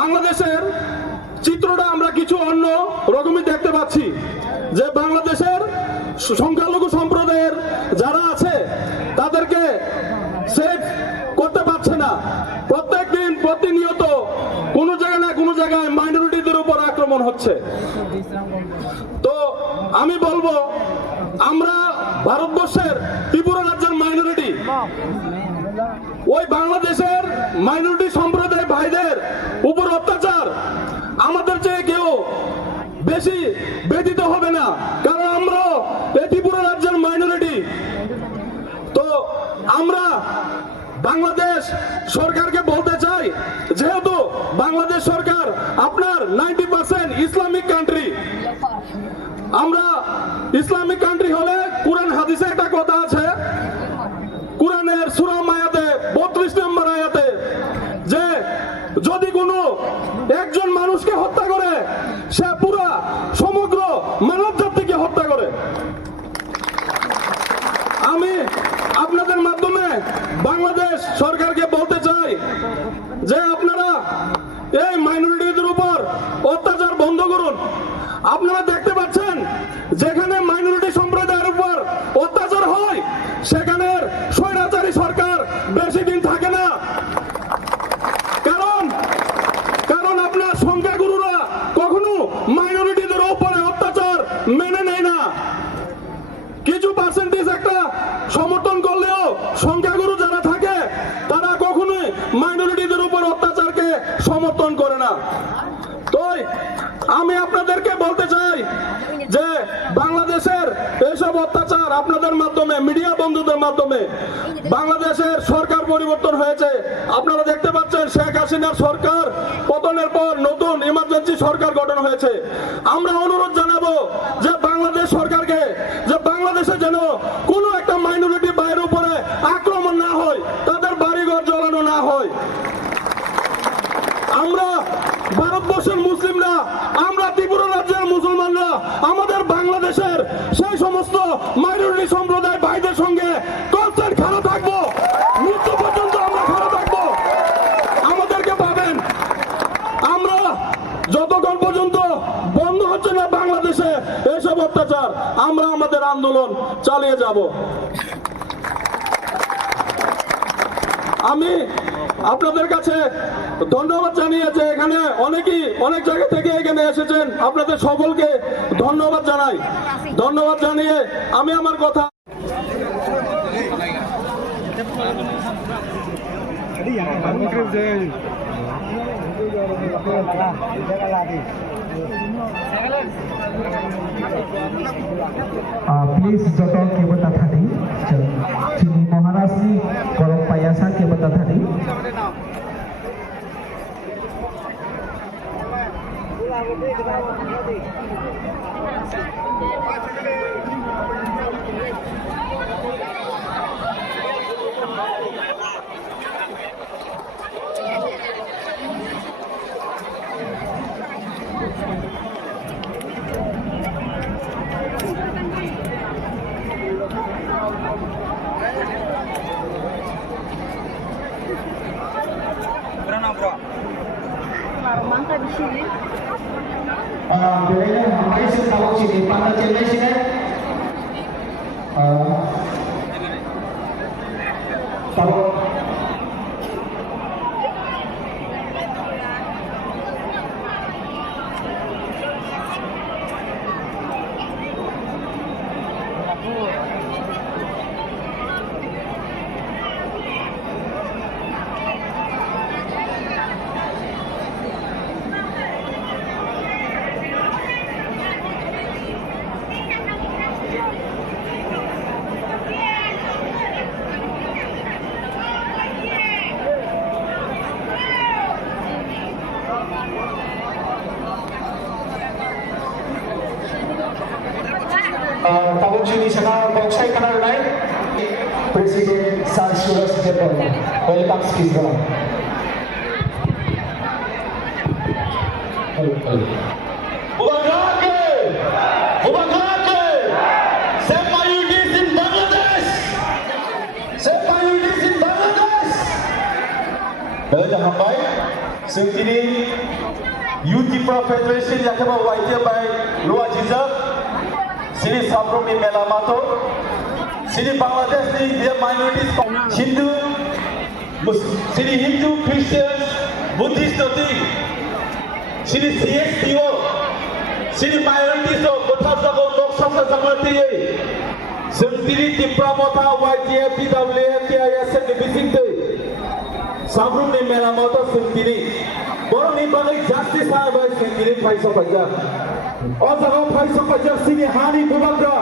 বাংলাদেশের চিত্রটা আমরা কিছু অন্য রকমই দেখতে পাচ্ছি, যে বাংলাদেশের সংখ্যালঘু সম্প্রদায়ের যারা আছে তাদেরকে সেফ করতে পারছে না। প্রত্যেকদিন প্রতিনিয়ত কোনো জায়গায় না কোনো জায়গায় মাইনরিটিদের উপর আক্রমণ হচ্ছে। তো আমি বলবো, আমরা ভারতবর্ষের ত্রিপুরা রাজ্যের মাইনরিটি, ওই বাংলাদেশের মাইনরিটি সম্প্রদায় ভাইদের উপর অত্যাচার আমাদের চেয়ে কেউ বেশি ব্যতীত হবে না, কারণ আমরা এই ত্রিপুরা রাজ্যের মাইনরিটি। তো আমরা বাংলাদেশ সরকারকে বলতে চাই, যেহেতু বাংলাদেশ সরকার আপনার 90% ইসলামিক কান্ট্রি, আমরা ইসলামিক কান্ট্রি হলে কোরআন হাদিসে একটা কথা আছে, কোরআনের সূরা মায়াতে 32 নম্বর আয়াতে, যে যদি কোনো একজন মানুষকে হত্যা করে সে পুরা সমগ্র মানব জাতিকে হত্যা করে। আমি আপনাদের মাধ্যমে বাংলাদেশ সরকারকে বলতে চাই যে আপনারা এই মাইনরিটিদের উপর অত্যাচার বন্ধ করুন। আপনারা দেখতে পাচ্ছেন যেখানে মাইনরিটি সম্প্রদায়ের উপর অত্যাচার হয় সেখানের স্বৈরাচারী সরকার বেশি দিন থাকে না, কারণ আপনার সংখ্যাগুরুরা কখনো মাইনরিটিদের উপরে অত্যাচার মেনে নেয় না। কিছু পার্সেন্টেজ একটা সমর্থন করলেও সংখ্যাগুরু যারা থাকে তারা কখনোই মাইনরিটিদের উপর অত্যাচারকে সমর্থন করে না। তো আমি আপনাদেরকে বলতে চাই যে বাংলাদেশের এইসব অত্যাচার আপনাদের মাধ্যমে, মিডিয়া বন্ধুদের মাধ্যমে, বাংলাদেশের সরকার পরিবর্তন হয়েছে। আপনারা দেখতে পাচ্ছেন শেখ হাসিনার সরকার পতনের পর নতুন ইমার্জেন্সি সরকার গঠন হয়েছে। আমরা অনুরোধ জানাবো যে বাংলাদেশ সরকারকে, যে বাংলাদেশে যেন কোনো একটা মাইনরিটি ভাইয়ের উপরে আক্রমণ না হয়, তাদের বাড়িঘর জ্বালানো না হয়। আমরা ভারতবর্ষের মুসলিমরা, আমরা ত্রিপুরা রাজ্যের মুসলমানরা আমাদের বাংলাদেশের সেই সমস্ত মাইনরিটি সম্প্রদায় ভাইদের সঙ্গে কনস্ট্যান্ট খাড়া থাকবো, মৃত্যু পর্যন্ত আমরা খাড়া থাকবো। আমাদেরকে পাবেন, আমরা যতক্ষণ পর্যন্ত বন্ধ হচ্ছে না বাংলাদেশে এসব অত্যাচার, আমরা আমাদের আন্দোলন চালিয়ে যাব। আমি আপনাদের কাছে ধন্যবাদ জানিয়ে, যে এখানে অনেকেই অনেক জায়গা থেকে এখানে এসেছেন, আপনাদের সকলকে ধন্যবাদ জানাই। ধন্যবাদ জানিয়ে আমি আমার কথা प्लीज जतो के बता थादी चिनी महाराष्ट्र करम पायासा के बता थादी Mangga di sini. Bilangnya hambay sih kalau sini pada cewek sini. Kalau Tabung sini sana bangsai kanan lain. Presiden Sir Suraj Debbarma. Welcome speech bro. Mubagake, sepayudis in Bangladesh, sepayudis in Bangladesh. Bela hambay जों दिनै इउटिफ्रा फेडारेसन याखेबा वाइटे bye लुआ जिजक सिनि साफ्रोमनि मेला मातो सिनि बांलादेशनि बे माइनरिटिस हिन्दु सिनि Hindu Christian Buddhist नति सिनि CSTO सिनि माइनरिटिस गथासाखौ नक्सासा जामातियै जों दिनै तिप्रा मथा YTF PWF TISN नि बिसिंदै साफ्रोमनि मेला मातो जों दिनै बर'नि बागै जास्टिस हाबाय जों दिनै फाइसा फाइजा अजागाव फाइसा फाइजा सिनि हानि बुबाग्रा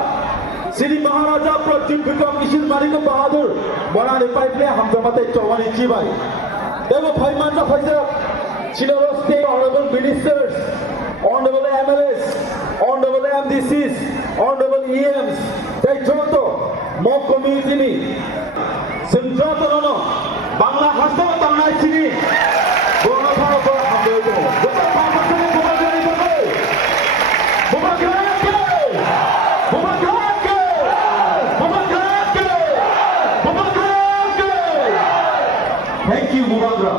सिनि महाराजा प्रद्युम्न विक्रम किशोर मारिक बाहादुर बनाने पाइपले हामजामाते चौवानी जीबाई देवो फाइ मानजा फाइजा senior state honourable ministers honourable MLAs honourable MDCs honourable EMs তাই যত মক কমিউনিটি जों যত নন বাংলা হাসতে বাংলা চিনি বড় বড় বড় হামলে তো গোটা বাংলাদেশে বোমাগাড়ি থাকে বোমাগাড়ি বোমাগাড়ি বোমাগাড়ি বোমাগাড়ি থ্যাংক ইউ বোমাগরা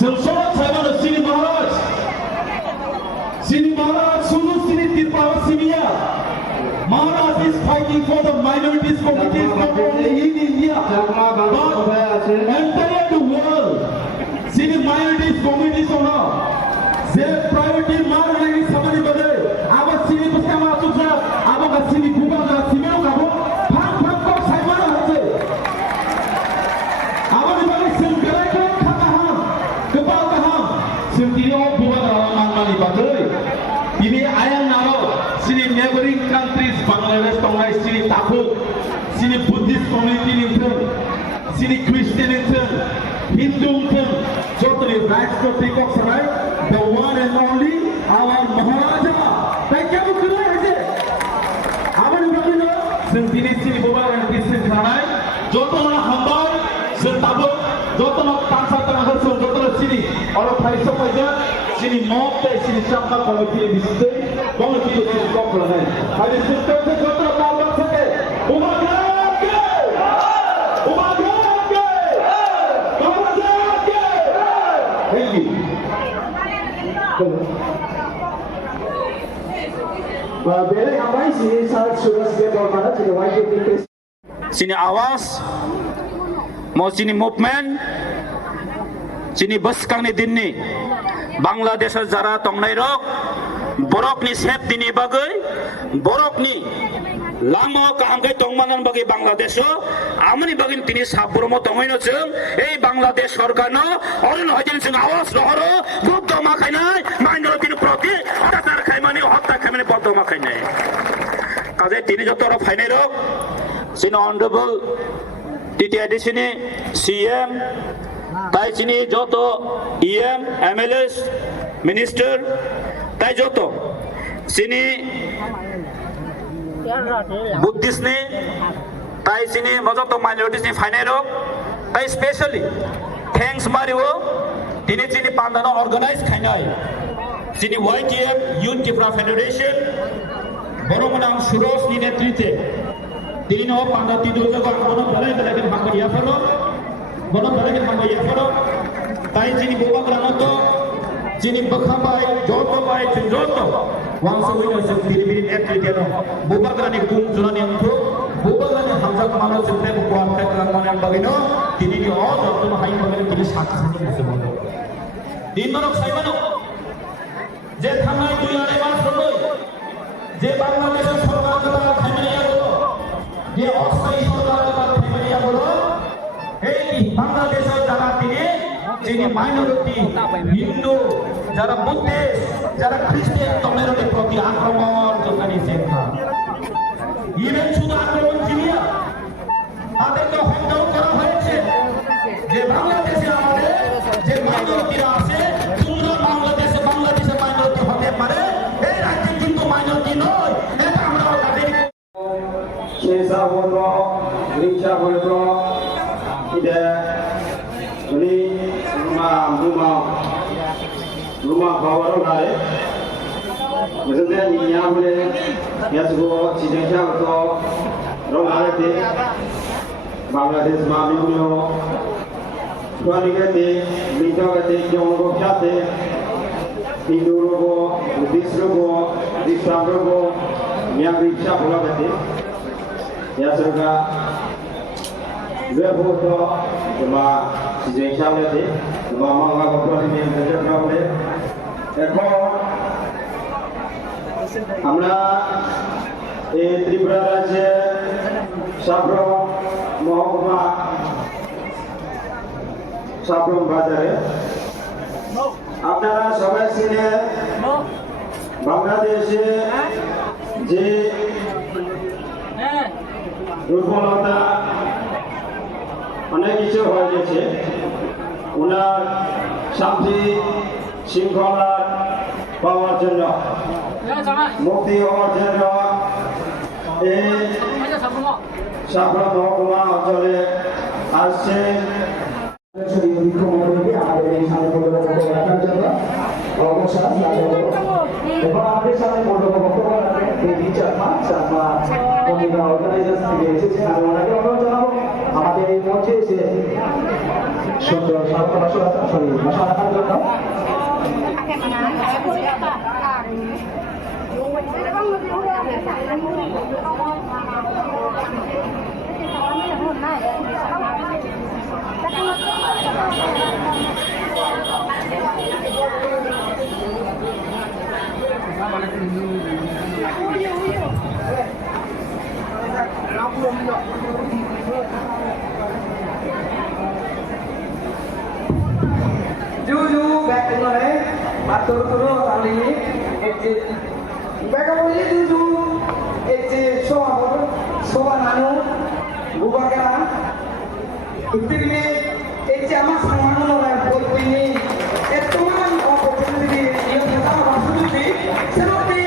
जों সবাই সাইবানো Sini Maharaj Sunu Sini Tirpala Simia Maharaj is fighting for the minorities communities not only in India but entire the world. Sini minorities communities ona ze priority marlagi samani bade aba sini puskama asuksa aba ka sini buba ka simeo kabo phang phang ko saimana hoche aba ni bale sim garai ko khata ha kepal ka ha sim tiro buba ka mani bade ini ayam naro sini neighboring countries Bangladesh tongai sini Tapuk sini Buddhist community ninten sini Christian ninten Hindu ninten jotri rights to take up sarai the one and only our Maharaja tai kya kira hai amar bagino sini sini boba and Christian khanai jotona hambar sir Tapuk jotona tansa tanah sir jotona sini oro phaisa paja sini mok sini sampa committee bisite committee ko sini kokla nai hadi system se jotna balba thake umagrake thank you bere amai sini saat sudah setiap orang ada tidak wajib dipres sini awas mau sini movement sini bus kangni dinni বাংলাদেশের যারা তংনাই rock বরকনি safe দিনি বাগৈ বরকনি লামা কাহাঙ্গাই তংমানান বাগৈ বাংলাদেশ আমনি বাগিন তিনি সাবরম তংইনো जों এই বাংলাদেশ সরকার ন অরণ হইদিন जों আওয়াজ নহর বুদ্ধ মাখাইনাই মাইনরিটির প্রতি অত্যাচার খাইমানি হত্যা খাইমানি বদ্ধ মাখাইনাই কাজে তিনি যত ফাইনাই রক সিন অনারেবল টিটিআইডি সিনি CM তাই চিনি যত EM MLAs মিনিস্টার তাই যত চিনি বুদ্ধিস্ট নি তাই চিনি যত মাইনরিটিস নি ফাইনাই রক তাই স্পেশালি থ্যাঙ্কস মারিও তিনি চিনি পান্দানো অর্গানাইজ খাইনাই চিনি YTF ইউথ ত্রিপুরা ফেডারেশন বড়মনাম সুরজ নি নেতৃত্বে তিনি ন পান্ডা তিদুল জগৎ বড় বেলায় বেলায় ভাঙা ইয়াফানো বড় বেলায় ভাঙা ইয়াফানো তাই যিনি বোবাগ্রানত যিনি বখাবাই জলবাই যত ওয়াংসুইনো जों बिरिबिरि नेतृत्वेन বোবাগ্রানি गुम जुनानि अंथु বোবাগ্रानि हामजा मानो जों बे क्वार्टार खालामनानै बागिनो दिनैनि अजन हाइ बागिनो दिनै साथानि मोनसे दिनरक साइबानो जे थांनाय 2 मास हलै जे बांलादेशेर सरकार কথা খাইমানিয়া হলো যে অস্থায়ী সরকার কথা খাইমানিয়া হলো এই বাংলাদেশের যারা যিনি মাইনরিটি হিন্দু যারা বুদ্ধিস্ট যারা খ্রিস্টান তমেরদের প্রতি আক্রমণ যোগানিয়েছে ইভেন শুধু আক্রমণ চিনিয়া তাদেরকে হত্যাও করা হয়েছে যে বাংলাদেশে আমাদের যে মাইনরিটিরা আছে তোমরা বাংলাদেশে মাইনরিটি হতে পারে এই রাজ্যে কিন্তু মাইনরিটি নয় এটা আমরা তাদের শেষা বন্ধ রিক্সা বন্ধ ইদে উনি rumah bawah orang maksudnya ini yang boleh ya suku cincin atau orang ada di Bangladesh mami punya Kualigate, Litogate, Jongo Kate, Hindurogo, Disrogo, Disambrogo, Nyagri Chapulagate, Yasurga, Lepoto, Juma, Sijay Chalate, Juma Manga Kopati, Kavle, এখন আমরা এই ত্রিপুরা রাজ্যে সাব্রম মহকুমা সাব্রম বাজারে আপনারা সবাই চিনেন বাংলাদেশে যে দুর্বলতা অনেক কিছু হয়ে গেছে ওনার শান্তি শৃঙ্খলা পাওয়ার জন্য মুক্তি হওয়ার জন্য এই সাব্রম মহকুমা অঞ্চলে আসছে আমাদের এই সামনে রাখার জন্য এবং আমাদের সামনে বক্তব্য রাখবেন অর্গানাইজার থেকে এসেছেন আমি ওনাকে অনুরোধ জানাবো আমাদের এই মঞ্চে এসে সুন্দর ভাষা রাখার জন্য Juju back in the day, batur kali ini, back apa ini juju, soal nanu, bukan kan? Itu ini, ama sama nanu orang buat ini, itu kan opportunity yang kita masuk di, seperti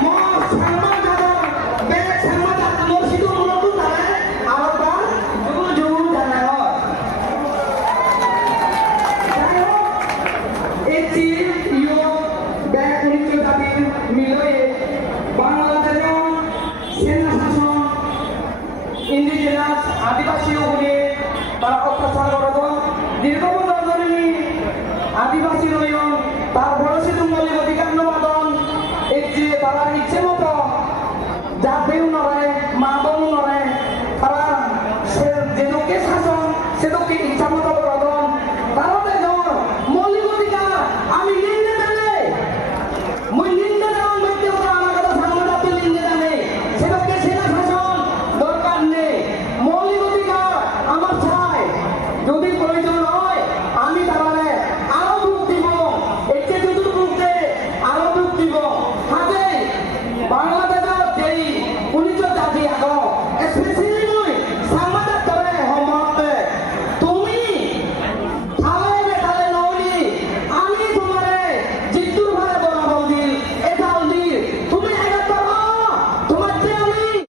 mau sama jadon, back sama jadon, mau situ mau tu tak, apa juju dan nanu. এটি you back উনিশশো দাবির মিলয়ে বাংলাদেশের সেনা শাসন indigenous আদিবাসী উপরে তারা অত্যাচার করত দীর্ঘ